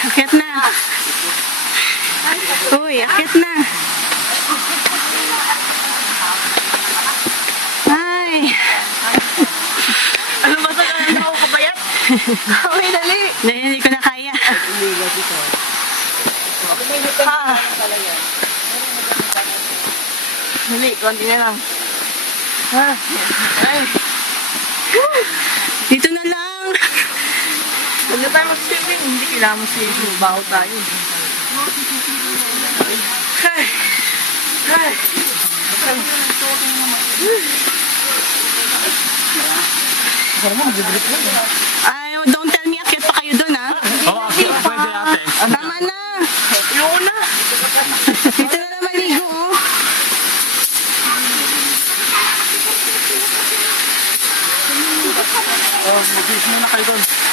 Akit na. Uy, akit na. Ay. Ano ba sa ganun ako kabayat? Uy, dali. Hindi ko na kaya. Dali, konti na lang. Ay. Dito na lang. Huwag na tayo mag-swimming. Hindi kailangan mag-swimming. Baho tayo. Ay. Ay. Ay, don't tell me akit pa kayo dun, ha? Oo, pwede ate. Tama na. Ayoko na. Dito na naman ligo, oh. Mag-fish muna kayo doon.